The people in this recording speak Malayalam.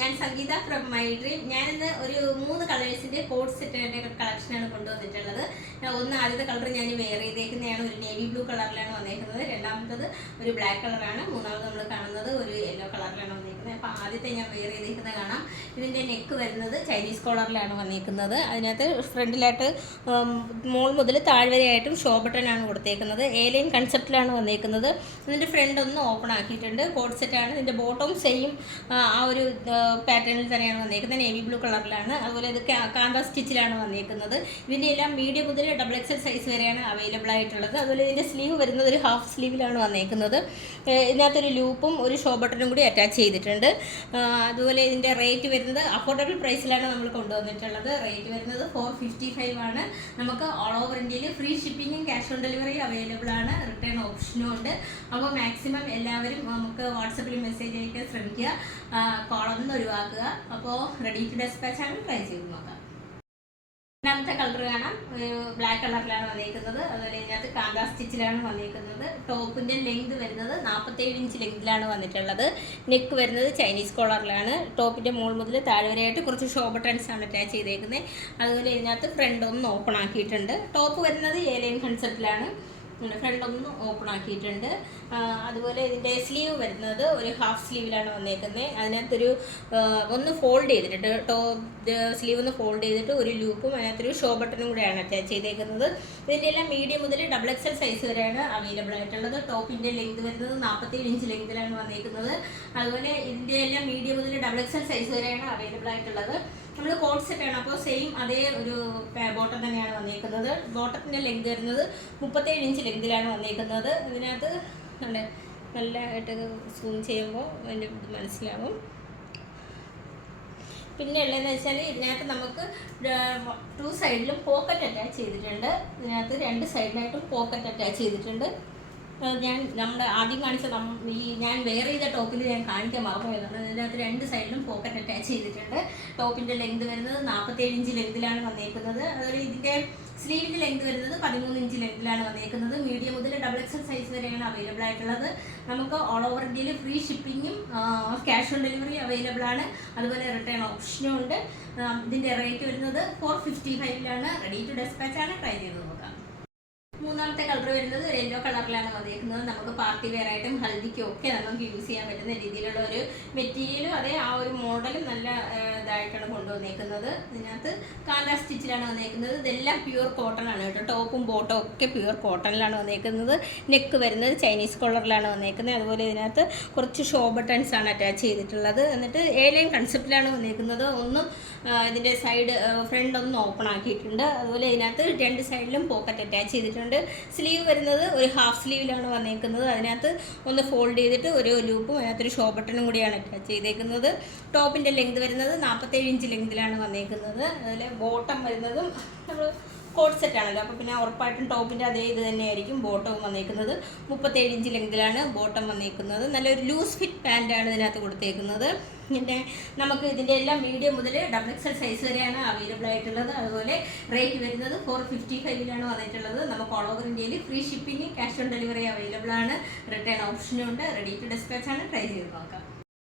ഞാൻ സംഗീത ഫ്രം മൈ ഡ്രീം. ഞാനിന്ന് ഒരു 3 കളേഴ്സിന്റെ കോഡ് സെറ്റിന്റെ കളക്ഷനാണ് കൊണ്ടുവന്നിട്ടുള്ളത്. ഒന്ന് ആദ്യത്തെ കളർ ഞാൻ വെയർ ചെയ്തേക്കുന്നതാണ്, ഒരു നേവി ബ്ലൂ കളറിലാണ് വന്നേക്കുന്നത്. രണ്ടാമത്തത് ഒരു ബ്ലാക്ക് കളറാണ്. മൂന്നാമത് നമ്മൾ കാണുന്നത് ഒരു യെല്ലോ കളറിലാണ് വന്നേക്കുന്നത്. അപ്പോൾ ആദ്യത്തെ ഞാൻ വെയർ ചെയ്തേക്കുന്നത് കാണാം. ഇതിൻ്റെ നെക്ക് വരുന്നത് ചൈനീസ് കോളറിലാണ് വന്നേക്കുന്നത്. അതിനകത്ത് ഫ്രണ്ടിലായിട്ട് മോൾ മുതൽ താഴ്വരയായിട്ടും ഷോ ബട്ടനാണ് കൊടുത്തേക്കുന്നത്. എ-ലൈൻ കൺസെപ്റ്റിലാണ് വന്നേക്കുന്നത്. ഇതിൻ്റെ ഫ്രണ്ട് ഒന്ന് ഓപ്പൺ ആക്കിയിട്ടുണ്ട്. കോഡ് സെറ്റാണ്. ഇതിൻ്റെ ബോട്ടം സെയിം ആ ഒരു പാറ്റേണിൽ തന്നെയാണ് വന്നേക്കുന്നത്. നേവി ബ്ലൂ കളറിലാണ്. അതുപോലെ ഇത് കാന്ത സ്റ്റിച്ചിലാണ് വന്നേക്കുന്നത്. ഇതിൻ്റെ എല്ലാം മീഡിയം മുതൽ XXL സൈസ് വരെയാണ് അവൈലബിൾ ആയിട്ടുള്ളത്. അതുപോലെ ഇതിൻ്റെ സ്ലീവ് വരുന്നത് ഒരു ഹാഫ് സ്ലീവിലാണ് വന്നേക്കുന്നത്. ഇതിനകത്തൊരു ലൂപ്പും ഒരു ഷോ ബട്ടണും കൂടി അറ്റാച്ച് ചെയ്തിട്ടുണ്ട്. അതുപോലെ ഇതിൻ്റെ റേറ്റ് വരുന്നത് അഫോർഡബിൾ പ്രൈസിലാണ് നമ്മൾ കൊണ്ടുവന്നിട്ടുള്ളത്. റേറ്റ് വരുന്നത് 455 ആണ്. നമുക്ക് ഓൾ ഓവർ ഇന്ത്യയിൽ ഫ്രീ ഷിപ്പിങ്ങും ക്യാഷ് ഓൺ ഡെലിവറി അവൈലബിൾ ആണ്. റിട്ടേൺ ഓപ്ഷനും ഉണ്ട്. അപ്പോൾ മാക്സിമം എല്ലാവരും നമുക്ക് വാട്സപ്പിൽ മെസ്സേജ് അയക്കാൻ ശ്രമിക്കുക. കോളൊന്നും ഒഴിവാക്കുക. അപ്പോൾ റെഡി ടു ഡെസ്പാച്ച് ആണ്, ട്രൈ ചെയ്ത് നോക്കാം. രണ്ടാമത്തെ കളർ കാണാം. ബ്ലാക്ക് കളറിലാണ് വന്നേക്കുന്നത്. അതുപോലെ ഇതിനകത്ത് കാന്ത സ്റ്റിച്ചിലാണ് വന്നേക്കുന്നത്. ടോപ്പിൻ്റെ ലെങ്ത് വരുന്നത് 47 ഇഞ്ച് ലെങ്തിലാണ് വന്നിട്ടുള്ളത്. നെക്ക് വരുന്നത് ചൈനീസ് കോളറിലാണ്. ടോപ്പിൻ്റെ മുകൾ മുതൽ താഴ്വരയായിട്ട് കുറച്ച് ഷോ ബട്ടൺസ് ആണ് അറ്റാച്ച് ചെയ്തേക്കുന്നത്. അതുപോലെ ഇതിനകത്ത് ഫ്രണ്ട് ഒന്ന് ഓപ്പൺ ആക്കിയിട്ടുണ്ട്. ടോപ്പ് വരുന്നത് എ-ലൈൻ കൺസെപ്റ്റിലാണ്. ഫ്രണ്ട് ഒന്ന് ഓപ്പൺ ആക്കിയിട്ടുണ്ട്. അതുപോലെ ഇതിൻ്റെ സ്ലീവ് വരുന്നത് ഒരു ഹാഫ് സ്ലീവിലാണ് വന്നേക്കുന്നത്. അതിനകത്തൊരു ഒന്ന് ഫോൾഡ് ചെയ്തിട്ട് സ്ലീവ് ഒന്ന് ഫോൾഡ് ചെയ്തിട്ട് ഒരു ലൂപ്പും അതിനകത്തൊരു ഷോ ബട്ടണും കൂടെയാണ് അറ്റാച്ച് ചെയ്തേക്കുന്നത്. ഇതിൻ്റെ എല്ലാം മീഡിയം മുതൽ XXL സൈസ് വരെയാണ് അവൈലബിൾ ആയിട്ടുള്ളത്. ടോപ്പിൻ്റെ ലെങ്ത് വരുന്നത് 47 ഇഞ്ച് ലെങ്തിലാണ് വന്നേക്കുന്നത്. അതുപോലെ ഇതിൻ്റെ എല്ലാം മീഡിയം മുതൽ XXL സൈസ് വരെയാണ് അവൈലബിൾ ആയിട്ടുള്ളത്. നമ്മൾ കോഡ് സെറ്റാണ്. അപ്പോൾ സെയിം അതേ ഒരു ബോട്ടം തന്നെയാണ് വന്നേക്കുന്നത്. ബോട്ടത്തിൻ്റെ ലെങ്ത് വരുന്നത് 37 ഇഞ്ച് ലെങ്തിലാണ് വന്നേക്കുന്നത്. ഇതിനകത്ത് നല്ലതായിട്ട് സൂം ചെയ്യുമ്പോൾ അതിൻ്റെ ഇത് മനസ്സിലാവും. പിന്നെ ഉള്ളതെന്ന് വെച്ചാൽ ഇതിനകത്ത് നമുക്ക് 2 സൈഡിലും പോക്കറ്റ് അറ്റാച്ച് ചെയ്തിട്ടുണ്ട്. ഇതിനകത്ത് 2 സൈഡിലായിട്ടും പോക്കറ്റ് അറ്റാച്ച് ചെയ്തിട്ടുണ്ട്. നമ്മുടെ ആദ്യം കാണിച്ച ഞാൻ വെയർ ചെയ്ത ടോപ്പിൽ ഞാൻ കാണിക്കാൻ മറന്നുപോയതാണ്. ഇതിനകത്ത് 2 സൈഡിലും പോക്കറ്റ് അറ്റാച്ച് ചെയ്തിട്ടുണ്ട്. ടോപ്പിൻ്റെ ലെങ്ത് വരുന്നത് 47 ഇഞ്ച് ലെങ്തിലാണ് വന്നേക്കുന്നത്. അതുപോലെ ഇതിൻ്റെ സ്ലീവിൻ്റെ ലെങ്ത് വരുന്നത് 13 ഇഞ്ച് ലെങ്തിലാണ് വന്നേക്കുന്നത്. മീഡിയം മുതൽ XXL സൈസ് വരെയാണ് അവൈലബിൾ ആയിട്ടുള്ളത്. നമുക്ക് ഓൾ ഓവർ ഇന്ത്യയിൽ ഫ്രീ ഷിപ്പിങ്ങും ക്യാഷ് ഓൺ ഡെലിവറി അവൈലബിൾ ആണ്. അതുപോലെ റിട്ടേൺ ഓപ്ഷനും ഉണ്ട്. ഇതിൻ്റെ റേറ്റ് വരുന്നത് 455 റെഡി ടു ഡെസ്പാച്ച് ആണ്. ട്രൈ ചെയ്ത് നോക്കാം. മൂന്നാമത്തെ കളർ വരുന്നത് ഒരു യെല്ലോ കളറിലാണ് വന്നേക്കുന്നത്. നമുക്ക് പാർട്ടി വെയർ ആയിട്ടും ഹൽദിക്കും ഒക്കെ നമുക്ക് യൂസ് ചെയ്യാൻ പറ്റുന്ന രീതിയിലുള്ള ഒരു മെറ്റീരിയലും അതേ ആ ഒരു മോഡലും നല്ല ഇതായിട്ടാണ് കൊണ്ടുവന്നേക്കുന്നത്. ഇതിനകത്ത് കാന്ത സ്റ്റിച്ചിലാണ് വന്നേക്കുന്നത്. ഇതെല്ലാം പ്യുവർ കോട്ടൺ ആണ് കേട്ടോ. ടോപ്പും ബോട്ടും ഒക്കെ പ്യുവർ കോട്ടണിലാണ് വന്നേക്കുന്നത്. നെക്ക് വരുന്നത് ചൈനീസ് കോളറിലാണ് വന്നേക്കുന്നത്. അതുപോലെ ഇതിനകത്ത് കുറച്ച് ഷോ ബട്ടൺസ് ആണ് അറ്റാച്ച് ചെയ്തിട്ടുള്ളത്. എന്നിട്ട് എ-ലൈൻ കൺസെപ്റ്റിലാണ് വന്നേക്കുന്നത്. ഒന്നും ഇതിൻ്റെ സൈഡ് ഫ്രണ്ട് ഒന്ന് ഓപ്പൺ ആക്കിയിട്ടുണ്ട്. അതുപോലെ ഇതിനകത്ത് 2 സൈഡിലും പോക്കറ്റ് അറ്റാച്ച് ചെയ്തിട്ടുണ്ട്. സ്ലീവ് വരുന്നത് ഒരു ഹാഫ് സ്ലീവിലാണ് വന്നേക്കുന്നത്. അതിനകത്ത് ഒന്ന് ഫോൾഡ് ചെയ്തിട്ട് ഒരു ലൂപ്പും അതിനകത്തൊരു ഷോ ബട്ടണും കൂടിയാണ് അറ്റാച്ച് ചെയ്തേക്കുന്നത്. ടോപ്പിൻ്റെ ലെങ്ത് വരുന്നത് 47 ഇഞ്ച് ലെങ്തിലാണ് വന്നേക്കുന്നത്. അതുപോലെ ബോട്ടം വരുന്നതും നമ്മൾ കോഡ് സെറ്റാണല്ലോ, അപ്പോൾ പിന്നെ ഉറപ്പായിട്ടും ടോപ്പിൻ്റെ അതേ ഇത് തന്നെയായിരിക്കും ബോട്ടവും വന്നേക്കുന്നത്. 37 ഇഞ്ച് ലെങ്തിലാണ് ബോട്ടം വന്നേക്കുന്നത്. നല്ലൊരു ലൂസ് ഫിറ്റ് പാൻറ്റാണ് ഇതിനകത്ത് കൊടുത്തേക്കുന്നത്. പിന്നെ നമുക്ക് ഇതിൻ്റെ എല്ലാം മീഡിയം മുതൽ XXL സൈസ് വരെയാണ് അവൈലബിൾ ആയിട്ടുള്ളത്. അതുപോലെ റേറ്റ് വരുന്നത് 455 വന്നിട്ടുള്ളത്. നമുക്ക് ഓൾ ഓവർ ഇന്ത്യയിൽ free shipping cash on delivery available ആണ്. റിട്ടേൺ ഓപ്ഷനും ഉണ്ട്. റെഡി ടു ഡെസ്പാച്ച് ആണ്. ട്രൈ ചെയ്ത് നോക്കാം.